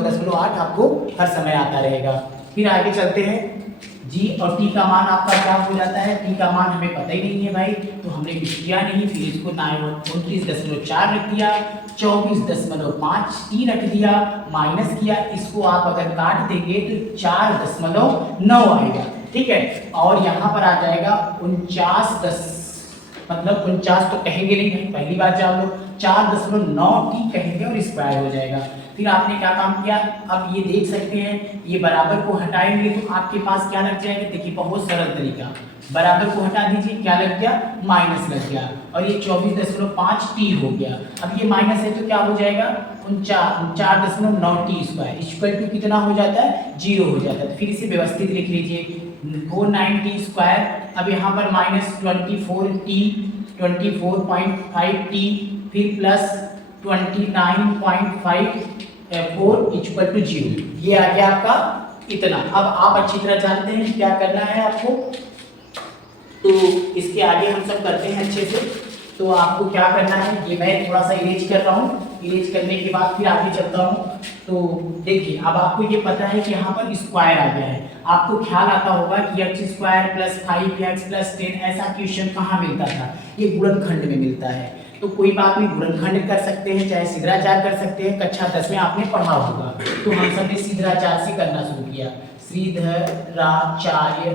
9.8 आपको हर समय आता रहेगा। फिर आगे चलते हैं, g और t का मान आपका क्या हो जाता है, t का मान हमें पता ही नहीं है भाई, तो हमने कुछ किया नहीं, फिर इसको 29.4 रख दिया, 24.5 t रख दिया, माइनस किया, इसको आप अगर काट देंगे तो 4.9 आएगा, ठीक है। और यहाँ पर आ जाएगा 49 मतलब 49 तो कहेंगे नहीं भाई, पहली बात जान लो, 4.9 t कहेंगे और स्क्वायर हो जाएगा। फिर आपने क्या काम किया, अब ये देख सकते हैं, ये बराबर को हटाएंगे तो आपके पास क्या लग जाएगा, देखिए बहुत सरल तरीका, बराबर को हटा दीजिए, क्या लग गया, माइनस लग गया, और ये 24.5 t हो गया। अब ये माइनस है तो क्या हो जाएगा, 4.9 t स्क्वायर इक्वल टू कितना हो जाता है, 0 हो जाता है। तो फिर इसे व्यवस्थित लिख लीजिए, 49 t स्क्वायर, अब यहाँ पर माइनस 24t 24.5 t, फिर प्लस 29.54 इक्वल टू 0, ये आ गया आपका इतना। अब आप अच्छी तरह जानते हैं क्या करना है आपको, तो इसके आगे हम सब करते हैं अच्छे से। तो आपको क्या करना है, ये मैं थोड़ा सा इरेज कर रहा हूँ, इरेज करने के बाद फिर आगे चलता हूँ। तो देखिए अब आपको ये पता है कि यहाँ पर स्क्वायर आ गया है, आपको ख्याल आता होगा कि x square plus 5x plus 10 ऐसा क्वेश्चन कहाँ मिलता था, ये गुणनखंड में मिलता है। तो कोई बात नहीं, गुणनखंड कर सकते हैं, चाहे सीधराचार कर सकते हैं, कक्षा 10 में आपने पढ़ा होगा। तो हम सब ने सीधराचार से करना शुरू किया, सीधराचार्य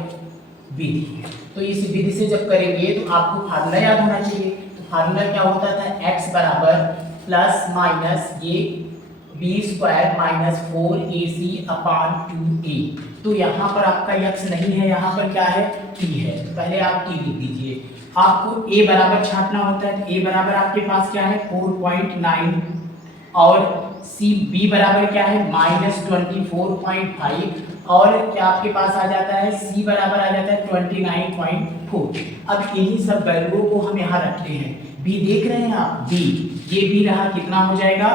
विधि। तो इस विधि से जब करेंगे तो आपको फार्मूला याद होना चाहिए। तो फार्मूला क्या होता था, x बराबर प्लस माइनस ये b स्क्वायर माइनस 4ac अपान 2a। तो यहाँ पर आपका x नहीं है, यहाँ पर क्या है, t है, तो पहले आप t लिख दीजिए। आपको a बराबर छापना होता है, तो a बराबर आपके पास क्या है 4.9, और b बराबर क्या है माइनस 24.5, और क्या आपके पास आ जाता है c बराबर आ जाता है 29.4। अब इन्हीं सब वैल्यूओं को हम यहाँ रखते हैं, b देख रहे हैं आप, b, ये b रहा, कितना हो जाएगा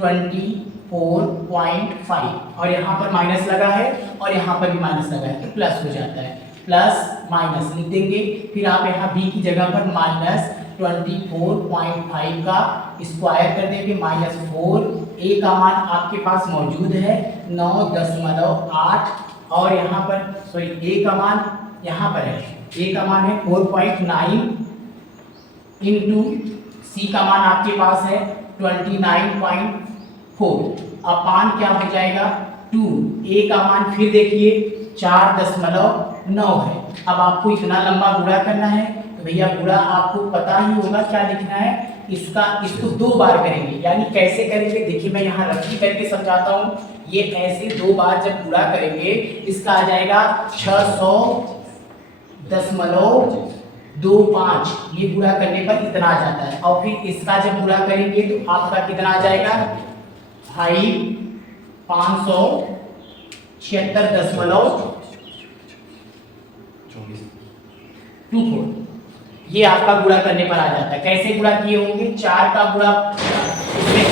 24.5, और यहाँ पर माइनस लगा है और यहाँ पर भी माइनस लगा है, तो प्लस हो जाता है, प्लस माइनस लिख देंगे। फिर आप यहाँ b की जगह पर माइनस 24.5 का स्क्वायर कर देंगे, माइनस 4, a का मान आपके पास मौजूद है 9.8, और यहाँ पर सॉरी a का मान यहाँ पर है, a का मान है 4.9 इंटू c का मान आपके पास है 29.4 अपान क्या हो जाएगा 2, a का मान फिर देखिए 4.9 है। अब आपको इतना लंबा गुणा करना है, तो भैया गुणा आपको पता ही होगा क्या लिखना है, इसको 2 बार करेंगे, यानी कैसे करेंगे, देखिए मैं यहाँ रखी करके समझाता हूँ। ये ऐसे 2 बार जब गुणा करेंगे, इसका आ जाएगा 600.25, ये गुणा करने पर इतना आ जाता है, और फिर इसका जब गुणा करेंगे तो आपका कितना आ जाएगा 576.24, ये आपका गुणा करने पर आ जाता है। कैसे गुणा किए होंगे, 4 का गुणा इसमें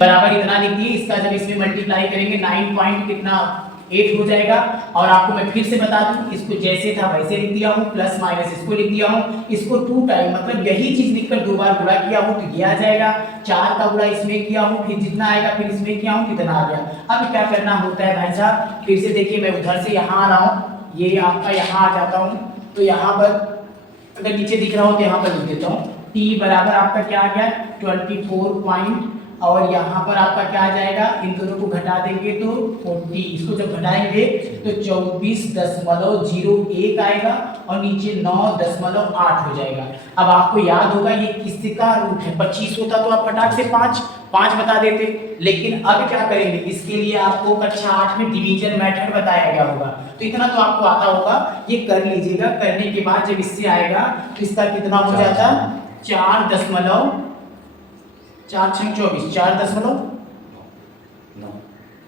बराबर इतना लिख दिए, इसका जब इसमें मल्टीप्लाई करेंगे 9 पॉइंट कितना 8 हो जाएगा। और आपको मैं फिर से बता दूं, इसको जैसे था वैसे लिख दिया हूं, प्लस माइनस इसको लिख दिया हूं, इसको 2 टाइम मतलब यही चीज लिखकर 2 बार गुणा किया हूं तो ये आ जाएगा। 4 का गुणा इसमें किया हूं, फिर जितना आएगा फिर इसमें किया हूं, कितना आ गया। अब क्या करना होता है भाई साहब, फिर से देखिए मैं उधर से यहाँ आ रहा हूँ, ये आपका यहाँ आ जाता हूँ, तो यहाँ पर अगर नीचे दिख रहा हो तो यहाँ पर लिख देता हूँ, t बराबर आपका क्या आ गया 24 और यहाँ पर आपका क्या आ जाएगा, इन दोनों को घटा देंगे तो 40, इसको जब घटाएंगे तो 24.01 आएगा और नीचे 9.8 हो जाएगा। अब आपको याद होगा ये किसका रूट है, 25 होता तो आप फटाक से 5 बता देते, लेकिन अब क्या करेंगे, इसके लिए आपको कक्षा 8 में डिवीजन मेथड बताया गया होगा, तो इतना तो आपको आता होगा, ये कर लीजिएगा। करने के बाद जब इससे आएगा तो इसका कितना हो जाता, 4.24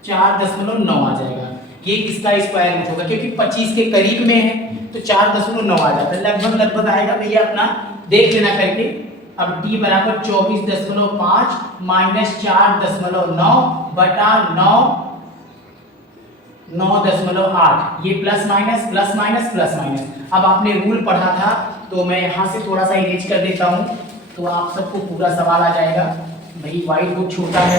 4.9 आ जाएगा। ये इसका स्क्वायर रूट होगा क्योंकि 25 के करीब में है तो 4.9 आ जाता है, लगभग आएगा भैया, अपना देख लेना करके। अब t बराबर 24.5 माइनस 4.9 बटा 9.8, ये plus minus plus minus plus minus. अब आपने रूल पढ़ा था तो मैं यहाँ से थोड़ा सा इरेज कर देता हूँ तो आप सबको पूरा सवाल आ जाएगा। भाई वाइट बहुत छोटा है,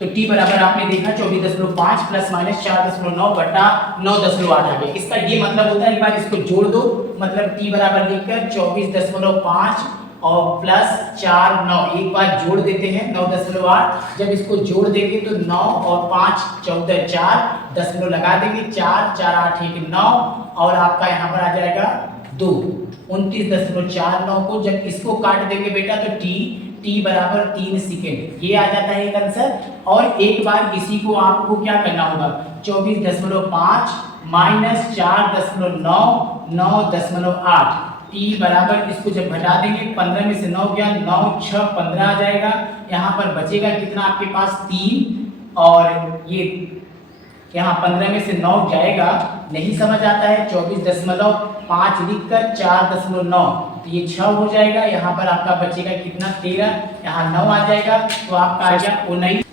तो t बराबर आपने देखा 24.5 प्लस माइनस 4.9 बटा 9.8 आ गया। इसका ये मतलब होता है, एक बार इसको जोड़ दो, मतलब t बराबर लिखकर 24.5 और प्लस 4 9, एक बार जोड़ देते हैं 9.8। जब इसको जोड़ देंगे तो 9 और 5 14, 4 दशमलव लगा देंगे, 4 4 8 1 9 और आपका यहाँ पर आ जाएगा 2, 29.49 को जब इसको काट देंगे बेटा तो t बराबर 3 सेकेंड, ये आ जाता है एक आंसर। और एक बार इसी को आपको क्या करना होगा, 24.5 माइनस 4.9 9.8 t बराबर, इसको जब घटा देंगे 15 में से 9 गया, 9 6 15 आ जाएगा। यहाँ पर बचेगा कितना आपके पास 3, और ये यहाँ 15 में से 9 जाएगा, नहीं समझ आता है 24.5 लिखकर 4.9 तो ये 6 हो जाएगा। यहाँ पर आपका बचेगा कितना 13, यहाँ 9 आ जाएगा, तो आपका आ गया 19।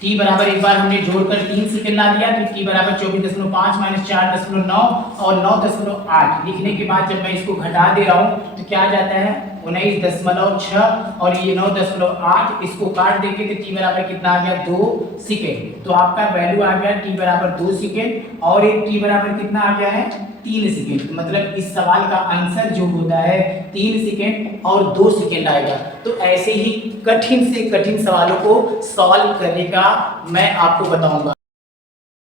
t बराबर एक बार हमने जोड़कर 3 सेकंड ला दिया, तो t बराबर 24.5 माइनस 4.9 और 9.8 लिखने के बाद जब मैं इसको घटा दे रहा हूँ तो क्या आ जाता है 19.6 और ये 9.8, इसको काट देंगे तो t बराबर कितना आ गया 2 सेकेंड। तो आपका वैल्यू आ गया t बराबर 2 सेकेंड और एक t बराबर कितना आ गया है 3 सेकेंड। मतलब इस सवाल का आंसर जो होता है 3 सेकेंड और 2 सेकेंड आएगा। तो ऐसे ही कठिन से कठिन सवालों को सॉल्व करने का मैं आपको बताऊंगा।